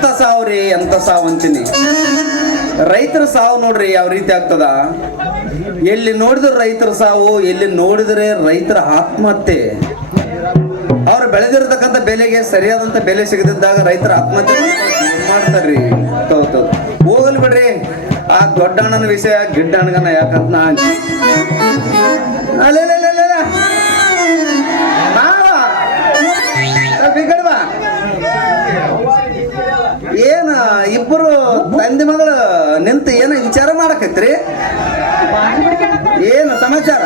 ಎಂತ ಸಾವು ರೀ? ಎಂತ ಸಾವು ಅಂತೀನಿ. ರೈತರ ಸಾವು ನೋಡ್ರಿ ಯಾವ ರೀತಿ ಆಗ್ತದ? ಎಲ್ಲಿ ನೋಡಿದ್ರೆ ರೈತರ ಸಾವು, ಎಲ್ಲಿ ನೋಡಿದ್ರೆ ರೈತರ ಆತ್ಮಹತ್ಯೆ. ಅವ್ರು ಬೆಳೆದಿರತಕ್ಕಂಥ ಬೆಲೆಗೆ ಸರಿಯಾದಂತ ಬೆಲೆ ಸಿಗದಿದ್ದಾಗ ರೈತರ ಆತ್ಮಹತ್ಯೆ ಮಾಡ್ತಾರ್ರಿ? ಹೋಗಲ್ ಬಿಡ್ರಿ. ಆ ದೊಡ್ಡ ಅಣ್ಣನ ವಿಷಯ ಗಿಡ್ಡ ಅಣ್ಣಗನ ಯಾಕಂತ ನಾ ಇಬ್ಬರು ತಂದೆ ಮಗಳು ನಿಂತು ಏನ ವಿಚಾರ ಮಾಡಕತ್ರಿ ಏನು ಸಮಾಚಾರ?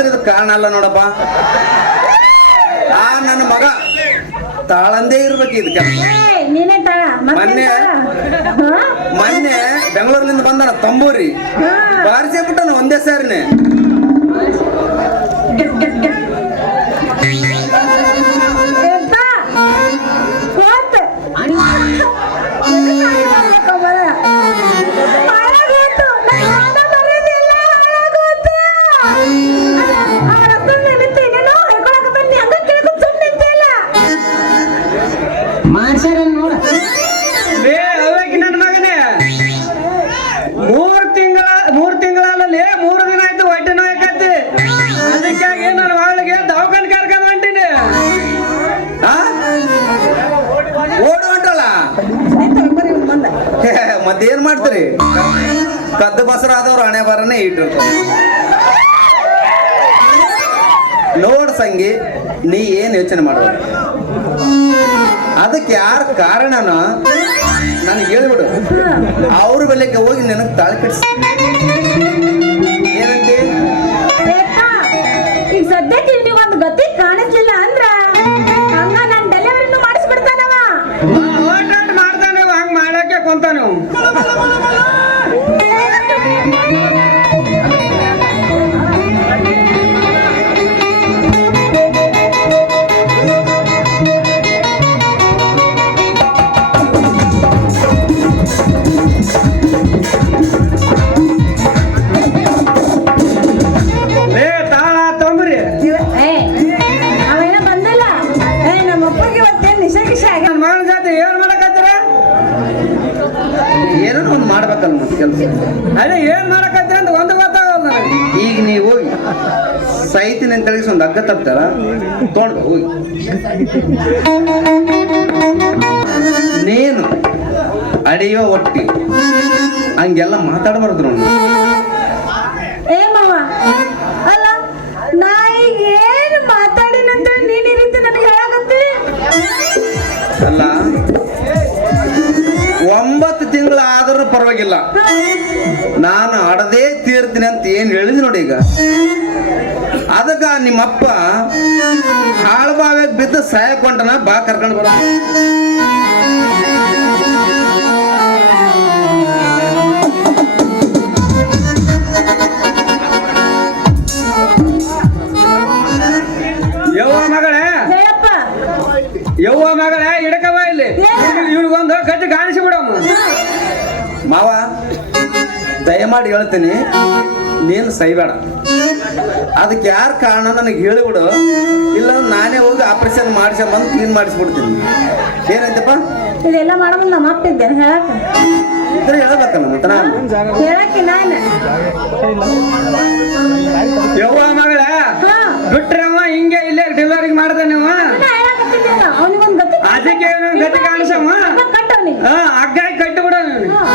ಆ ನಂತರ ಇದು ಕಾರಣ ಅಲ್ಲ ನೋಡಪ್ಪ ಆ ನನ್ನ ಮಗ ತಾಳಂದೇ ಇರ್ಬೇಕು ಇದಕ್ಕೆ ಏ ನೀನೇ ತಾಳ ಮೊನ್ನೆ- ಮತ್ತೆ ಮೊನ್ನೆ ಬೆಂಗಳೂರಿನಿಂದ ಬಂದಣ ತಂಬೂರಿ ಬಾರಿಸೇ ಬಿಟ್ಟನ ಒಂದೇ ಸಾರಿನೇ ಮತ್ತೇನ್ ಮಾಡ್ತೀರಿ? ಕದ್ದು ಬಸರಾದವ್ರು ಹಣೆ ಬರನೇ ಇಟ್ಟಿರ್ತಾರೆ. ನೋಡ್ ಸಂಗಿ, ನೀ ಏನ್ ಯೋಚನೆ ಮಾಡೋದು ಅದಕ್ಕೆ ಯಾರ ಕಾರಣನ ನನಗೆ ಹೇಳ್ಬಿಡು. ಅವ್ರ ಬೆಲೆಗೆ ಹೋಗಿ ನನಗೆ ತಾಳಿ ಸೈತಿನ ಅಂತ ಹೇಳಿ ಒಂದು ಹಗ್ಗ ತಪ್ತಾರ? ತೊಗೊಂಡು ಹೋಗಿ. ನೀನು ಅಡಿಯೋ ಒಟ್ಟಿ ಹಂಗೆಲ್ಲ ಮಾತಾಡಬಾರ್ದು ನೋಡಿ. ಏ ಮಾವ ಅಲ್ಲ ನಾ ಈಗ ಏನ್ ಮಾತಾಡಿನಂತ ನೀನ್ ಈ ರೀತಿ ನನಗೆ ಹೇಳಕತ್ತಿ? ಅಲ್ಲ ಒಂಬತ್ತು ತಿಂಗಳು ಆದರೂ ಪರವಾಗಿಲ್ಲ. ನಾನು ಅಡದೇ ತೀರ್ತೀನಿ ಅಂತ ಏನ್ ಹೇಳಿದ್ ನೋಡಿ ಈಗ? ಅದಕ್ಕ ನಿಮ್ಮಪ್ಪ ಹಾಳ್ಬಾವ್ಯಾಗ ಬಿದ್ದು ಸಾಯಕೊಂಡನ ಬಾ ಕರ್ಕೊಂಡು ಬರ ಯವ್ವ ಮಗಳೇ? ಯವ್ವ ಮಗಳೇ ಹಿಡ್ಕವ ಇಲ್ಲಿ. ಇವ್ರಿಗೊಂದು ಕಟ್ಟಿ ಕಾಣಿಸಿ ಬಿಡಮ್ಮ ಮಾವ ದಯಮಾಡಿ ಹೇಳ್ತೀನಿ ನೀನು ಸೈಬೇಡ. ಅದಕ್ಕೆ ಯಾರ ಕಾರಣ ನನಗೆ ಹೇಳಿಬಿಡು ಇಲ್ಲ ನಾನೇ ಹೋಗಿ ಆಪರೇಷನ್ ಮಾಡಿಸಿ ಬಂದು ಕ್ಲೀನ್ ಮಾಡಿಸ್ಬಿಡ್ತೀನಿ. ಏನಂತಪ್ಪ? ಇದೆಲ್ಲ ಮಾಡಬಲ್ಲ ನಮ್ಮ ಅಪ್ಪ ಇದ್ದೇನೆ ಹೇಳಕ್ಕ. ಇದ್ರೆ ಹೇಳ್ಬೇಕಲ್ಲ ಮತ್ತೆ ನಾನು ಹೇಳಕ್ಕೆ ನಾನು. ಯವ್ವ ಮಗಳ? ಬಿಟ್ರಮ್ಮ ಹಿಂಗೆ ಇಲ್ಲೇ ಡೆಲಿವರಿ ಮಾಡ್ತಾನೆ ಅದಕ್ಕೆ ಗತಿ ಕಾಣಿಸಮ್ಮ ಹಗ್ಗ ಹಾ.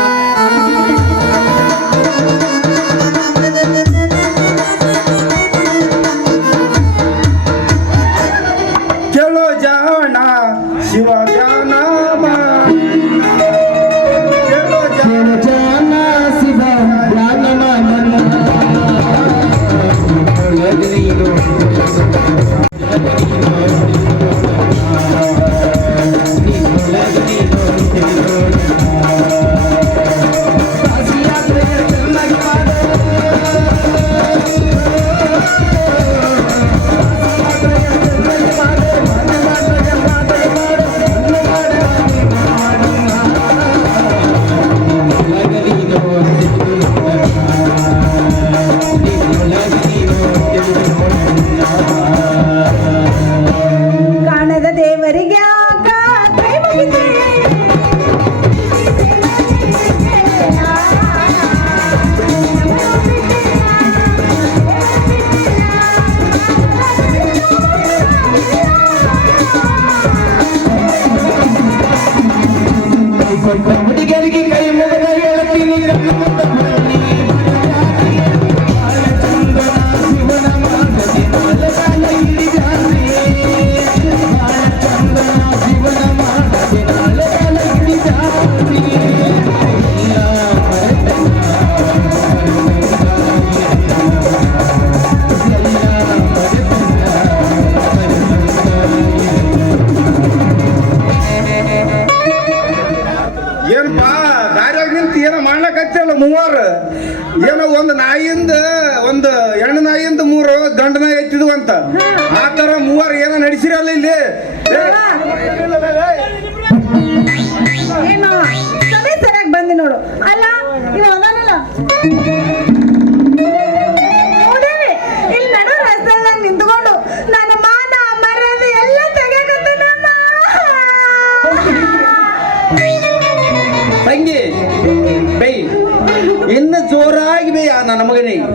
ಇನ್ನು ಜೋರಾಗಿ ನನ್ನ ಮಗನಿಗೆ.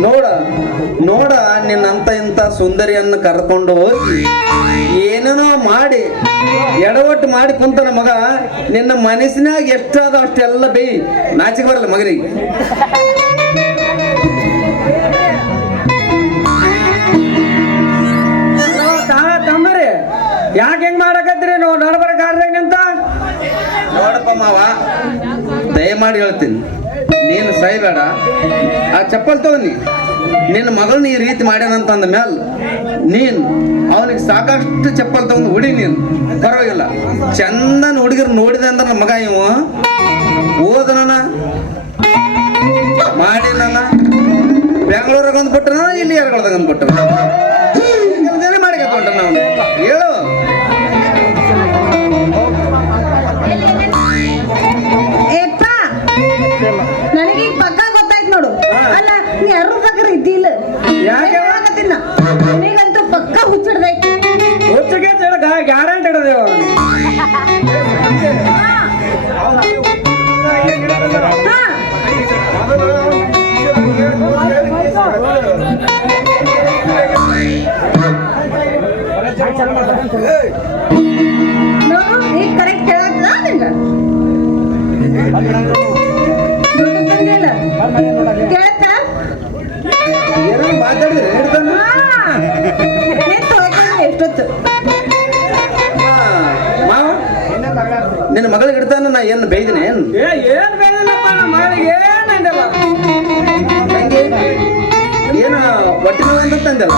ನೋಡ ನೋಡ ನಿನ್ನಂತ ಇಂಥ ಸುಂದರಿಯನ್ನು ಕರ್ಕೊಂಡು ಹೋಗಿ ಏನೇನೋ ಮಾಡಿ, ಎಡವಟ್ಟು ಮಾಡಿ ಕುಂತನ ಮಗ, ನಿನ್ನ ಮನಸ್ಸಿನಾಗ ಎಷ್ಟಾದ ಅಷ್ಟೆಲ್ಲ ಬೇಯಿ. ನಾಚಿಕೆ ಬರಲ್ಲ ಮಗನಿಗೆ. ಯಾಕೆ ಹೆಂಗ್ ಮಾಡಕತ್ತೀರಿ ನೋ ನಡಬರ ಕಾರ್ದಾಗ ನೋಡಪ್ಪ ಮಾವ, ದಯಮಾಡಿ ಹೇಳ್ತೀನಿ. ನೀನು ಸೈಬೇಡ ಆ ಚಪ್ಪಲ್ ತಗೊಂಡಿ ನಿನ್ನ ಮಗಳನ್ನ ಈ ರೀತಿ ಮಾಡ್ಯಾನಂತಂದ ಮೇಲೆ ನೀನು ಅವನಿಗೆ ಸಾಕಷ್ಟು ಚಪ್ಪಲ್ ತಗೊಂಡು ಹೊಡಿ ನೀನು. ಪರವಾಗಿಲ್ಲ. ಚಂದನ ಹುಡುಗರು ನೋಡಿದ ಅಂದ್ರೆ ನಮ್ಮ ಮಗ ಇವ. ಓದನ ಮಾಡಿಲ್ಲ ಬೆಂಗಳೂರಾಗ ಒಂದು ಕೊಟ್ಟನ ಇಲ್ಲಿ ಯಾರು ಒಂದು ಬಿಟ್ಟನ ಮಾಡಿ ನಾವು ಹೇಳು. ಈಗ ಕರೆಕ್ಟ್ ಕೇಳತ್ತದ ನಿಂಗ? ಕೇಳತ್ತಾ? ಮಾತಾಡಿದ್ರೆ ಎಷ್ಟೊತ್ತು? ನಿನ್ನ ಮಗಳಿಗೆ ಇಡ್ತಾನ ನಾ ಏನು ಬೈದಿನಿ ಏನು? ಏ ಏನ್ ಬೇಡಲ್ಲಪ್ಪ ನಮ್ಮ ಮಗಳಿಗೆ ಏನ್ ಅಂದಲ್ಲ? ಏನು ಏನ ಹೊಟ್ಟೆ ನೋವು ಅಂತ ತಂದಲ್ಲ?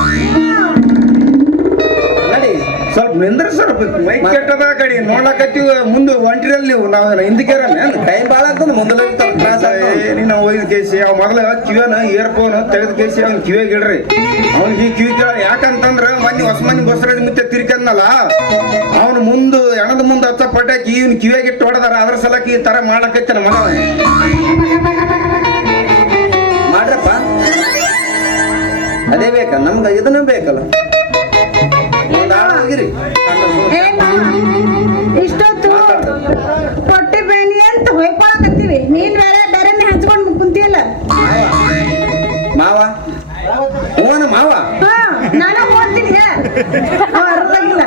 ಸ್ವಲ್ಪ ನಿಂದ್ರ ಸ್ವಲ್ಪ ಮೈ ಕೆಟ್ಟದ ಕಡೆ ನೋಡ್ಲಕತ್ತೀವಿ ಮುಂದೆ ಒಂಟ್ರಲ್ಲಿ ನೀವು ನಾವು ಹಿಂದಕ್ಕೆ ಟೈಮ್ ಭಾಳ ಆಗ್ತದೆ ಮುಂದಲ ತ್ರಾಸ ನೀನು ಒಯ್ದು ಕೇಸಿ ಅವ ಮೊದಲ ಕಿವಿಯನ ಇಯರ್ಫೋನ್ ತೆಗೆದ ಕೇಸಿ ಅವ್ನ ಕಿವಿಯಾಗ ಇಡ್ರಿ. ಅವ್ನಿಗೆ ಈ ಕಿವಿ ಕೇಳ ಯಾಕಂತಂದ್ರ ಮೊನ್ನೆ ಹೊಸ ಮನೆ ಬಸರಾಜ್ ಮುತ್ತೆ ತಿರ್ಕಂದಲ್ಲ ಅವನು ಮುಂದೆ ಹೆಣದ ಮುಂದೆ ಹಚ್ಚ ಪಟಾಕಿ ಇವ್ನ ಕಿವಿಯಾಗ ಇಟ್ಟು ಹೊಡೆದಾರ ಅದ್ರ ಸಲಕ್ಕೆ ಈ ತರ ಮಾಡ್ಲಕೈತೆ ಮಗ ಮಾಡ್ರಪ್ಪ. ಅದೇ ಬೇಕಾ ನಮ್ಗೆ ಇದನ್ನ ಬೇಕಲ್ಲ. ಹೋಗಿರಿ. ಇಷ್ಟೊತ್ತು ಕೊಟ್ಟಿ ಬೇನಿ ಅಂತ ಹೊಯ್ಕೊಳಕತ್ತೀವಿ. ನೀನ್ ಬೇರೆ ಬೇರೆನೆ ಹಂಚ್ಕೊಂಡು ಕುಂತಿಯಲ್ಲ. ಮಾವ? ಓನ ಮಾವ? ನಾನು ಓದ್ತೀನಿ ಅರ್ಧಾಗಿಲ್ಲ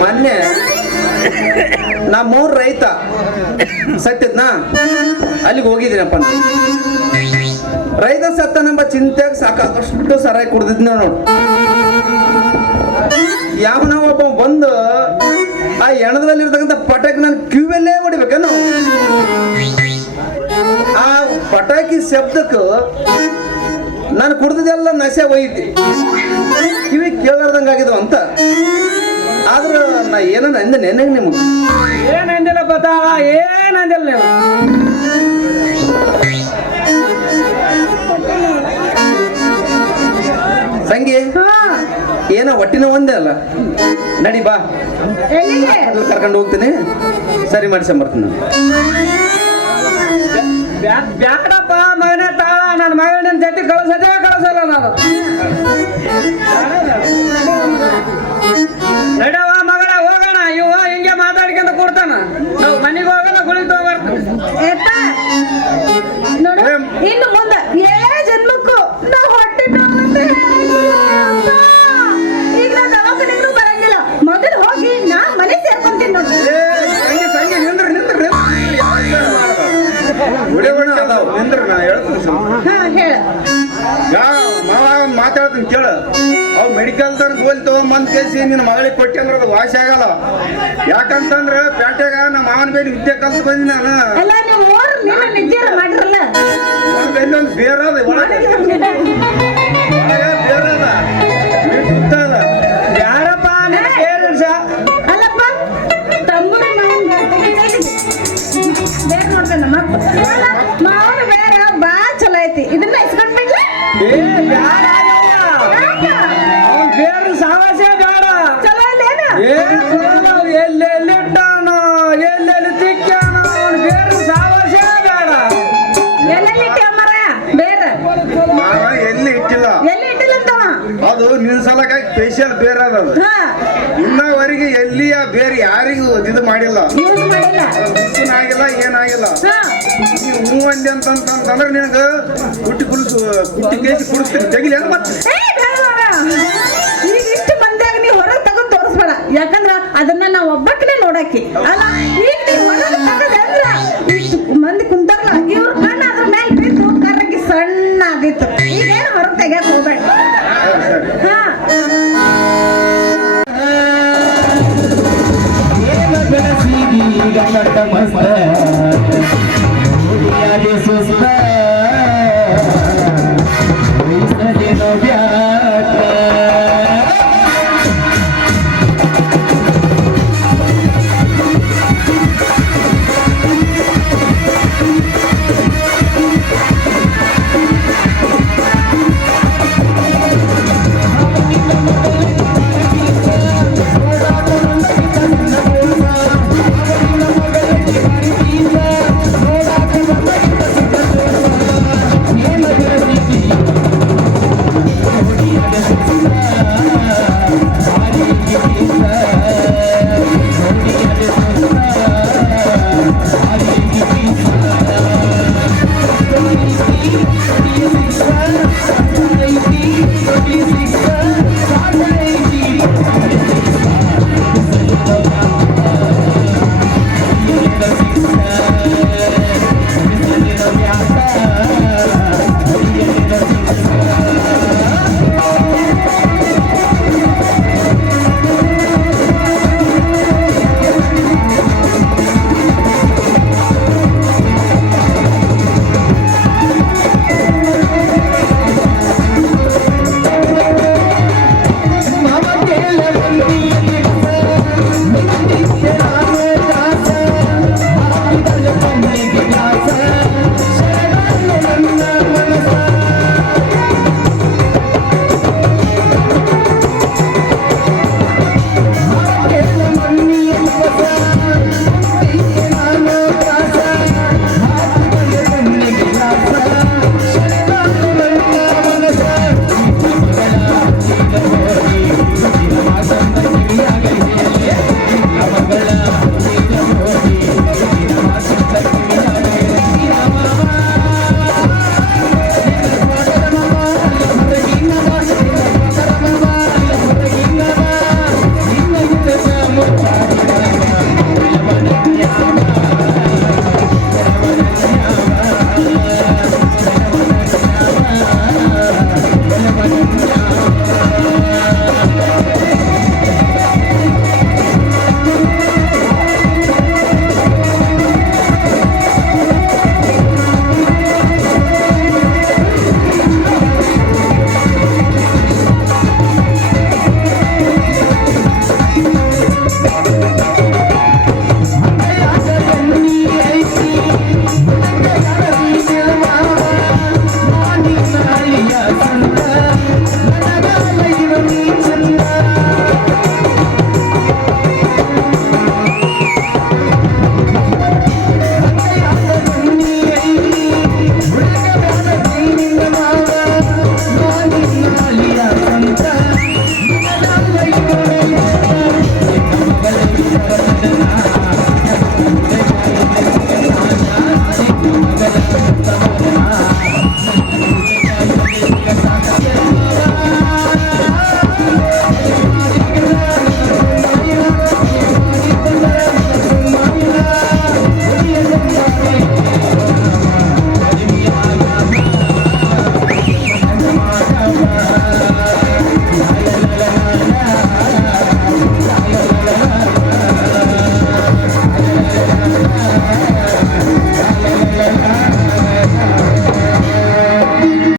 ಮೊನ್ನೆ ನಮ್ಮೂರ್ ರೈತ ಸತ್ಯದ್ನಾ ಅಲ್ಲಿಗೆ ಹೋಗಿದ್ದೀನಪ್ಪ. ರೈತ ಸತ್ತನೆಂಬ ಚಿಂತೆಗೆ ಸಾಕಾಗಷ್ಟು ಸರಾಯಿ ಕುಡ್ದಿದ್ನ ನೋಡು. ಯಾವನ ಒಬ್ಬ ಬಂದು ಆ ಎಣದಲ್ಲಿ ಇರ್ತಕ್ಕಂಥ ಪಟಾಕಿ ನಾನು ಕ್ಯೂವಲ್ಲೇ ಹೊಡಿಬೇಕೇನು ಆ ಪಟಾಕಿ ಶಬ್ದಕ್ಕೆ ನಾನು ಕುಡ್ದಿದ್ದೆಲ್ಲ ನಶೆ ಒಯ್ತಿ ಕಿವಿ ಕೇಳಾರ್ದಂಗ ಆಗಿದ್ವು ಅಂತ. ಆದ್ರ ನಾ ಏನನ್ನ ಅಂದೆ ನೆನಗೆ ನಿಮ್ಗೆ? ಏನಂದಿಲ್ಲ ಗೊತ್ತಾ? ಏನಂದಿಲ್ಲ ನೀವು ಏನ ಹೊಟ್ಟಿನ ಒಂದೇ ಅಲ್ಲ? ನಡಿ ಬಾ. ಕರ್ಕೊಂಡು ಹೋಗ್ತೀನಿ. ಸರಿ ಮಾಡಿಸ್ಕೊಂಬರ್ತೀನಿ ಬ್ಯಾಡಪ್ಪ ಮಗನೇ ತಾಳ. ನನ್ನ ಮಗಳ ನಿನ್ ಜೊತೆ ಕಳಿಸದೇ ಕಳ್ಸಲ್ಲ ನಾನು. ಅವ್ ಮೆಡಿಕಲ್ ಮಂದ್ ಹೋಲ್ ತಗೊಂಬಂದ್ ಕೇಸಿ ನಿನ್ನ ಮಗಳಿಗೆ ಕೊಟ್ಟಿ ಅಂದ್ರೆ ಅದು ವಾಸಿ ಆಗಲ್ಲ. ಯಾಕಂತಂದ್ರೆ ಪೇಟೆಗ ನಮ್ಮ ಮಾವನ ಬೇರೆ ವಿದ್ಯೆ ಕಲ್ತು ಬಂದಿ ನಾನು. ಬೇರೆ ಅದ ಬೇರೆ ಅದ. ಅದು ನಿನ್ ಸಲಕ ಸ್ಪೆಷಲ್ ಬೇರ್ ಅದ ಇನ್ನವರೆಗೆ ಎಲ್ಲಿಯ ಬೇರೆ ಯಾರಿಗೂ ಇದು ಮಾಡಿಲ್ಲ. ಆಗಿಲ್ಲ ಏನಾಗಿಲ್ಲ. ಹಾ. ಅಂದೆ ಅಂತಂತಂದ್ರೆ ನಿನಗ ಕುಟ್ಟಿ ಕುಡಿಸು ಕುಟ್ಟಿ ಕೇಸಿ ಕುಡಿಸ್ತೀನಿ. ತೆಗಿಲಿ ಅಂತ ಮತ್ತೆ. ಏ, ಬೇಡ ಮಾವ. ಈಗ ಇಷ್ಟು ಮಂದಿಯಾಗ ನೀವು ಹೊರಗೆ ತಗೊಂಡ್ ತೋರಿಸ್ಬೇಡ. ಯಾಕಂದ್ರ ಅದನ್ನ ನಾವು ಒಬ್ಬಟ್ಟನೆ ನೋಡಕ್ಕೆ ಅಲ್ಲ ಈಗ ನೀವು Amen.